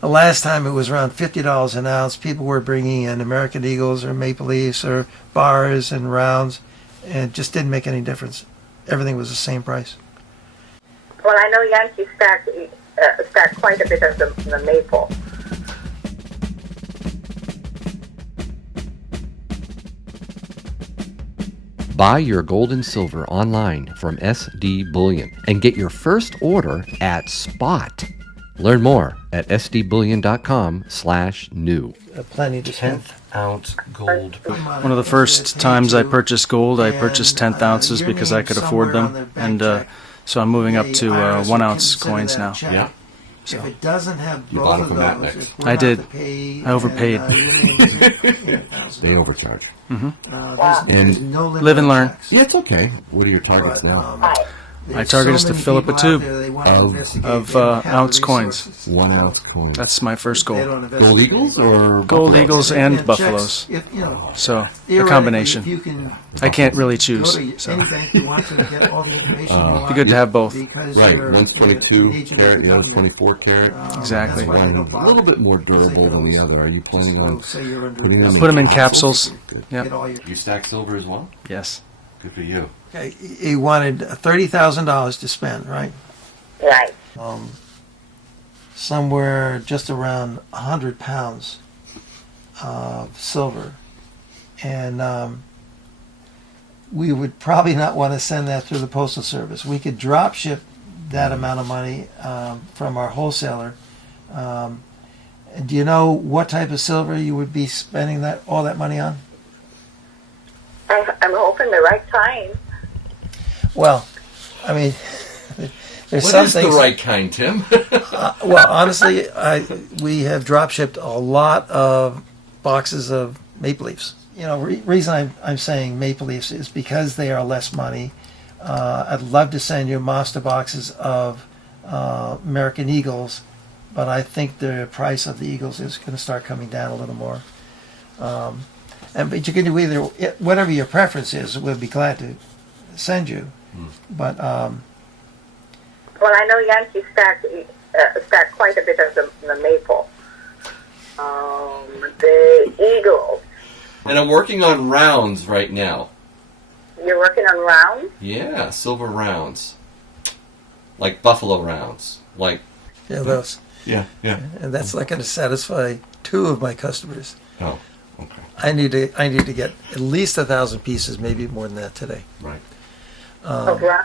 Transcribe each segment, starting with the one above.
The last time it was around $50 an ounce. People were bringing in American Eagles or Maple Leafs or bars and rounds, and it just didn't make any difference. Everything was the same price. Well, I know Yankees stack quite a bit of the maple. Buy your gold and silver online from SD Bullion and get your first order at spot. Learn more at sdbullion.com/new. Plenty to spend. 10th ounce gold. One of the first times I purchased gold, I purchased 10th ounces because I could afford them, and so I'm moving up to 1 ounce coins now. Yeah. So if it doesn't have You both bought it of from those, Matmex. if we're I not did. to pay, I overpaid. They overcharge. there's no limit Live and on learn. tax. Yeah, it's okay. What are your targets now? My target is to fill up a tube of ounce coins. 1 ounce coin. That's my first goal. Gold Eagles or Gold Buffalo? Eagles and Buffaloes. So a combination. I can't really choose. So Be good to have both. Right, one's 22 carat, the other's 24 carat. Exactly. One a little bit more durable than the other. Are you planning on putting them Put them in capsules. Yep. You stack silver as well? Yes. Good for you. Okay, he wanted $30,000 to spend, right? Right. Somewhere just around 100 pounds of silver. And we would probably not want to send that through the Postal Service. We could drop ship that amount of money from our wholesaler. Do you know what type of silver you would be spending all that money on? I'm hoping the right time. Well, I mean, there's What some is things. the right kind, Tim? Well, honestly, we have drop shipped a lot of boxes of Maple Leafs. You know, reason I'm saying Maple Leafs is because they are less money. I'd love to send you monster boxes of American Eagles, but I think the price of the Eagles is going to start coming down a little more. But you can do either, whatever your preference is. We'll be glad to send you. But Well, I know Yankees stack quite a bit of the maple. The Eagles. And I'm working on rounds right now. You're working on rounds? Yeah, silver rounds. Like buffalo rounds. Like, yeah, those, yeah. and that's not going to satisfy two of my customers. Oh, okay. I need to get at least 1,000 pieces, maybe more than that today. Right. Okay.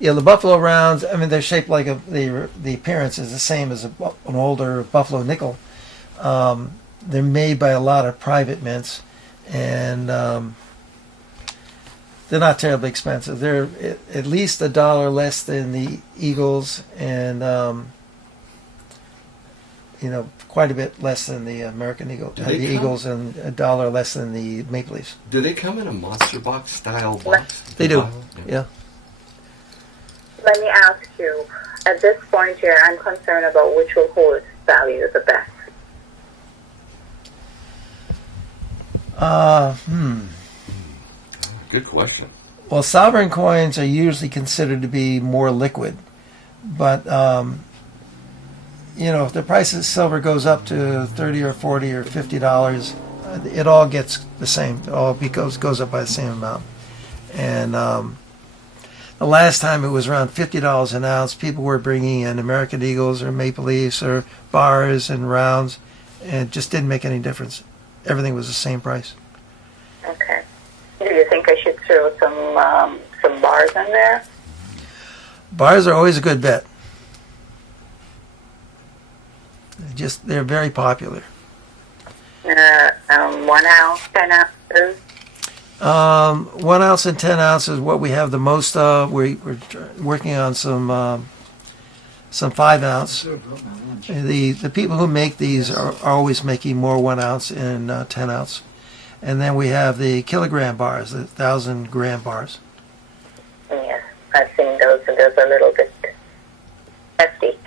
Yeah, the buffalo rounds. I mean, they're shaped like the appearance is the same as an older buffalo nickel. They're made by a lot of private mints, and they're not terribly expensive. They're at least $1 less than the Eagles, and quite a bit less than the American Eagle. The Eagles, and $1 less than the Maple Leafs. Do they come in a monster box style box? They do. Yeah. Let me ask you, at this point here, I'm concerned about which will hold value the best. Good question. Well, sovereign coins are usually considered to be more liquid, but if the price of silver goes up to $30 or $40 or $50, it all gets the same. It all goes up by the same amount. And the last time it was around $50 an ounce. People were bringing in American Eagles or Maple Leafs or bars and rounds, and it just didn't make any difference. Everything was the same price. Okay. Do you think I should throw some bars in there? Bars are always a good bet. They're very popular. 1 ounce, 10 ounces? 1 ounce and 10 ounces is what we have the most of. We're working on some 5 ounce. The people who make these are always making more 1 ounce and 10 ounce. And then we have the kilogram bars, the 1,000-gram bars. Yes, I've seen those, and those are a little bit hefty.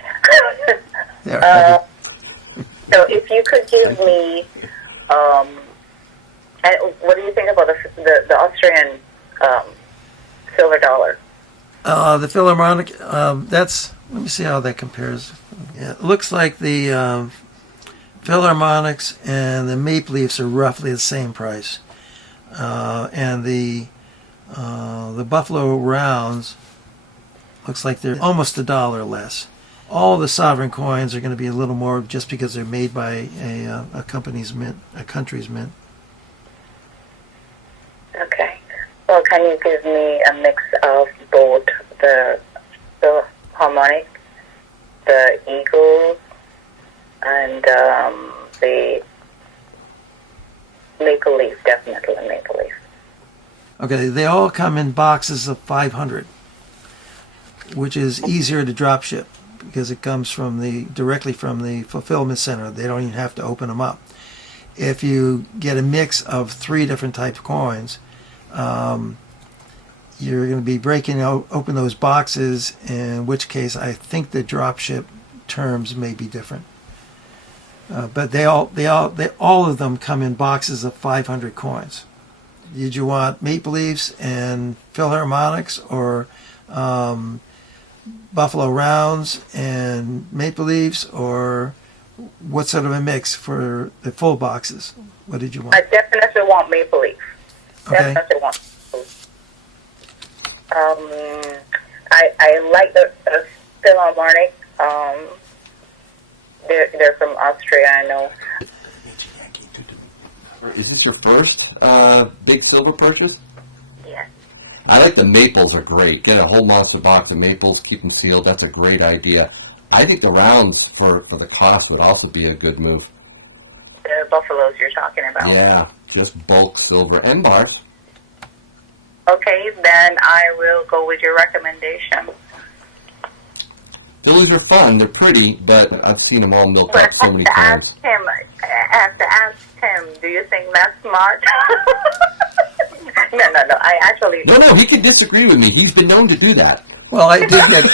So if you could give me, what do you think about the Austrian silver dollar? The Philharmonic, let me see how that compares. Yeah, it looks like the Philharmonics and the Maple Leafs are roughly the same price, and the Buffalo Rounds looks like they're almost $1 less. All the sovereign coins are going to be a little more just because they're made by a company's mint, a country's mint. Okay. Well, can you give me a mix of both the harmonic, the eagle, and the maple leaf? Definitely a maple leaf. Okay, they all come in boxes of 500, which is easier to drop ship because it comes directly from the fulfillment center. They don't even have to open them up. If you get a mix of 3 different types of coins, you're going to be breaking open those boxes, in which case I think the drop ship terms may be different. But all of them come in boxes of 500 coins. Did you want Maple Leafs and Philharmonics, or Buffalo Rounds and Maple Leafs, or what sort of a mix for the full boxes? What did you want? I definitely want maple leaf. Okay. Definitely want maple leaf. I like the Philharmonic. They're from Austria, I know. Is this your first big silver purchase? Yes. I like the maples are great. Get a whole monster box of maples, keep them sealed. That's a great idea. I think the rounds for the cost would also be a good move. The buffaloes you're talking about. Yeah, just bulk silver and bars. Okay, then I will go with your recommendation. Those are fun. They're pretty, but I've seen them all milked But out so many times. I have to ask him, do you think that's smart? No. I actually... No, he can disagree with me. He's been known to do that. Well, I did get,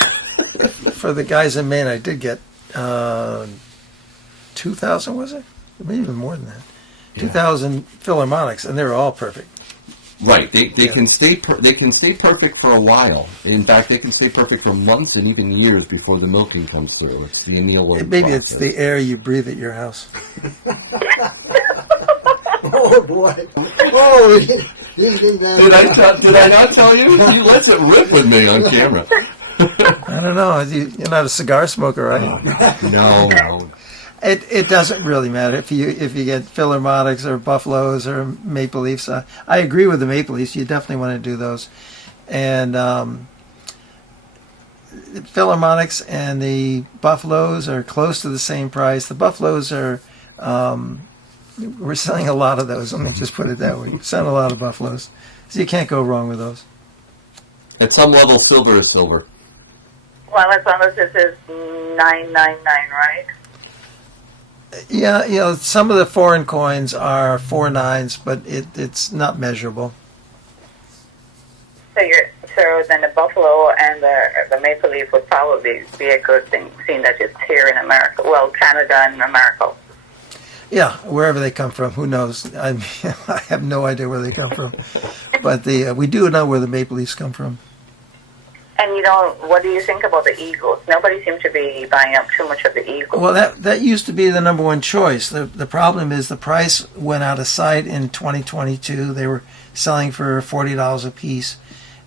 for the guys in Maine, I did get 2,000, was it? Maybe even more than that. 2,000 Philharmonics, and they were all perfect. Right. They can stay perfect for a while. In fact, they can stay perfect for months and even years before the milking comes through. It's the annealing Maybe it's process. the air you breathe at your house. Oh boy! Oh, did I not tell you? He lets it rip with me on camera. I don't know. You're not a cigar smoker, right? No. It doesn't really matter if you get Philharmonics or Buffaloes or Maple Leafs. I agree with the Maple Leafs. You definitely want to do those. And Philharmonics and the Buffaloes are close to the same price. The Buffaloes are we're selling a lot of those. Let me just put it that way. We're selling a lot of Buffaloes, so you can't go wrong with those. At some level, silver is silver. Well, as long as this is $9.99, right? Yeah, some of the foreign coins are 4 9s, but it's not measurable. So then the buffalo and the maple leaf would probably be a good thing, seeing that it's here in America. Well, Canada and America. Yeah, wherever they come from, who knows? I have no idea where they come from, but we do know where the Maple Leafs come from. And what do you think about the Eagles? Nobody seems to be buying up too much of the Eagles. Well, that used to be the number one choice. The problem is the price went out of sight in 2022. They were selling for $40 a piece,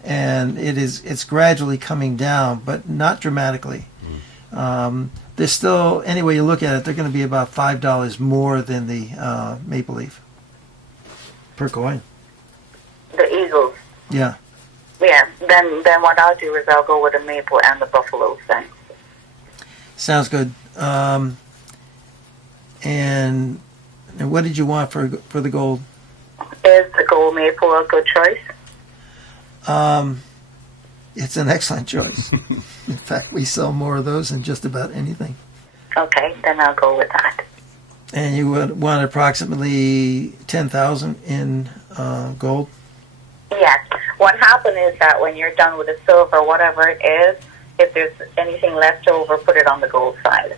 and it's gradually coming down, but not dramatically. They're still, any way you look at it, they're going to be about $5 more than the Maple Leaf per coin. The Eagles. Yeah. Yeah, then what I'll do is I'll go with the maple and the buffaloes then. Sounds good. And what did you want for the gold? Is the gold maple a good choice? It's an excellent choice. In fact, we sell more of those than just about anything. Okay, then I'll go with that. And you would want approximately 10,000 in gold? Yes. What happened is that when you're done with the silver, whatever it is, if there's anything left over, put it on the gold side.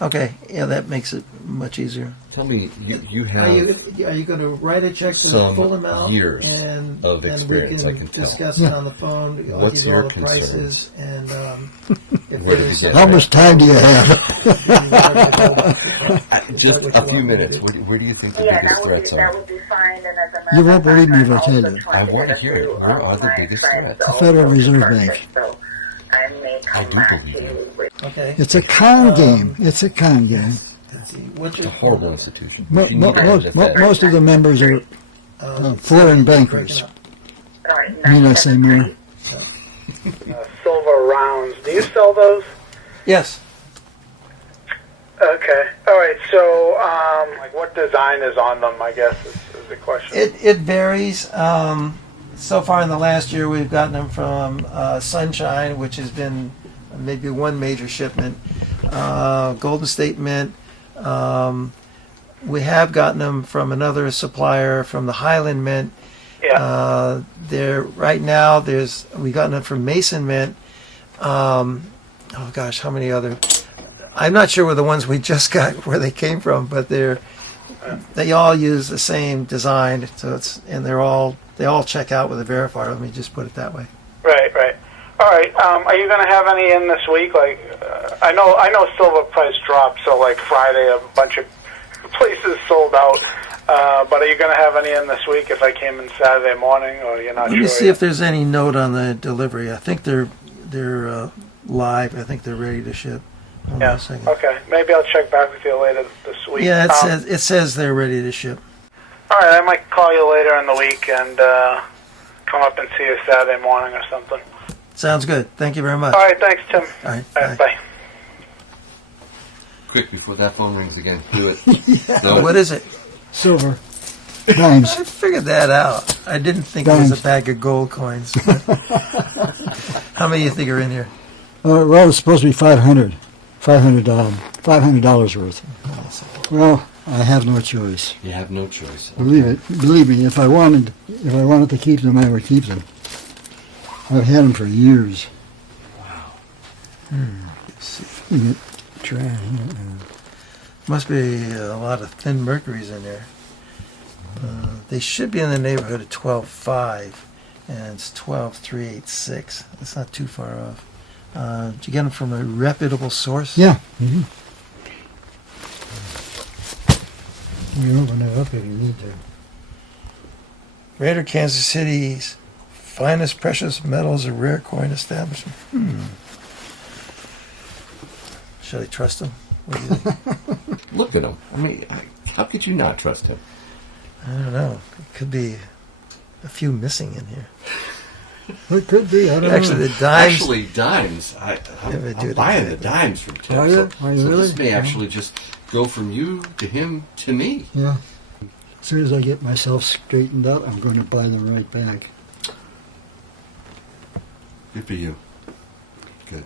Okay, yeah, that makes it much easier. Tell me, you Are have you going to write a check for the some full amount? years and of experience, we I can can tell. discuss it on the phone. I'll What's give you your all the prices concerns? and Where did you get How it? much time do you have? Just a few minutes. Where do you think the Yeah, biggest threats that are? would be fine. And as a matter You won't of fact, believe me if I'm I tell also you. trying I to want get to hear it. few Where are the clients biggest signed threats? The also Federal Reserve purchase, Bank. So I may I come do back believe to you. you with Okay. It's a con game. It's a con game. Let's see. What's It's a your horrible institution. Mo- You mo- need to most, just mo- that. most of the members are foreign bankers. All right, Need I say more? Silver rounds. Do you sell those? Yes. Okay. All right. So, like, what design is on them? I guess is the question. It varies. So far in the last year, we've gotten them from Sunshine, which has been maybe one major shipment. Golden State Mint. We have gotten them from another supplier from the Highland Mint. Yeah. There right now. We've gotten them from Mason Mint. Oh gosh, how many other? I'm not sure where the ones we just got where they came from, but they all use the same design. So they all check out with a verifier. Let me just put it that way. Right. Right. All right. Are you going to have any in this week? Like, I know silver price dropped, so like Friday, a bunch of places sold out. But are you going to have any in this week if I came in Saturday morning, or you're not Let sure? me see yet? if there's any note on the delivery. I think they're live. I think they're ready to ship. Hold on Yeah. a second. Okay. Maybe I'll check back with you later this week. Yeah, it says they're ready to ship. All right. I might call you later in the week and come up and see you Saturday morning or something. Sounds good. Thank you very much. All right. Thanks, Tim. All right, All right. bye. Bye. Quick before that phone rings again. Do it. What is it? Silver. Dimes. I figured that out. I didn't think it was a Dimes. bag of gold coins. but- How many do you think are in here? Well, it's supposed to be $500 worth. Well, I have no choice. You have no choice. Believe me, if I wanted to keep them, I would keep them. I've had them for years. Wow. Must be a lot of thin mercuries in there. They should be in the neighborhood of 12.5, and it's 12.386. That's not too far off. Did you get them from a reputable source? Yeah. Mm-hmm. You open it up if you need to. Greater Kansas City's finest precious metals and rare coin establishment. Should I trust them? What do you think? Look at him. I mean, how could you not trust him? I don't know. It could be a few missing in here. It could be. I don't Actually, know. the dimes. Actually, dimes. Yeah, I'm they do buying it. the dimes from Tim. Are you? So, Are you so really? this may actually just go from you to him to me. Yeah. As soon as I get myself straightened out, I'm going to buy them right back. Good for you. Good.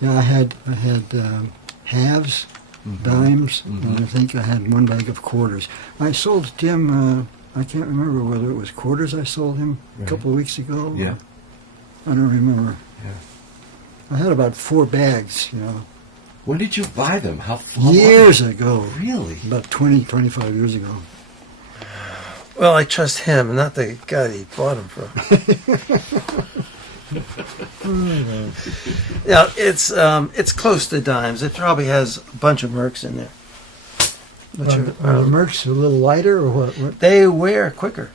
Yeah, I had halves, dimes, Mhm. and I think I had one bag of quarters. I sold Tim. I can't remember whether it was quarters I sold him a Right. couple of weeks ago. Yeah. I don't remember. Yeah. I had about 4 bags, When did you buy them? How long? years ago. Really? About 20, 25 years ago. Well, I trust him, not the guy that he bought them from. Yeah, it's close to dimes. It probably has a bunch of mercs in there. Which Are the Mercs a little lighter or what? they wear quicker.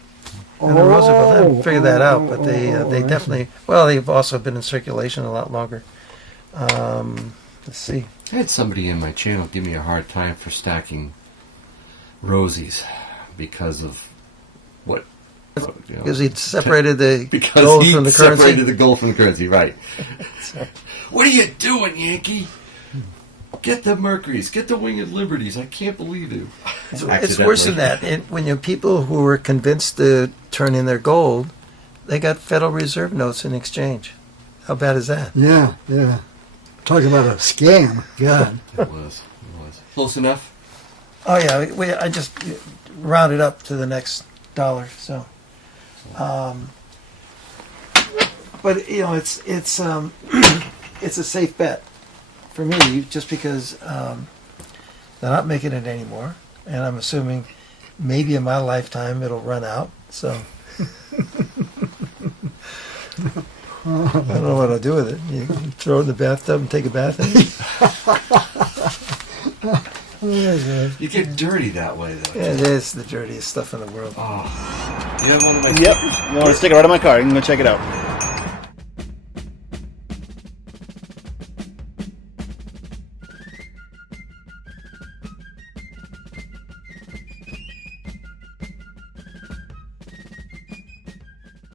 And the Roosevelt, I haven't figured that out, but they I see. definitely. Well, they've also been in circulation a lot longer. Let's see. I had somebody in my channel give me a hard time for stacking rosies because of what? Because he separated the because gold he from the separated currency. the gold from the currency, right? What are you doing, Yankee? Get the Mercuries, get the Winged Liberties. I can't believe you. It's worse than that. When you people who were convinced to turn in their gold, they got Federal Reserve notes in exchange. How bad is that? Yeah, yeah. Talk about a scam. God. It was. Close enough? Oh yeah, I just rounded up to the next dollar. So, but it's it's a safe bet for me, just because they're not making it anymore, and I'm assuming maybe in my lifetime it'll run out. So, I don't know what I'll do with it. You can throw it in the bathtub and take a bath in it? You get dirty that way, though. Yeah, it is the dirtiest stuff in the world. You have one of my Yep. You want to stick it right in my car? You can go check it out.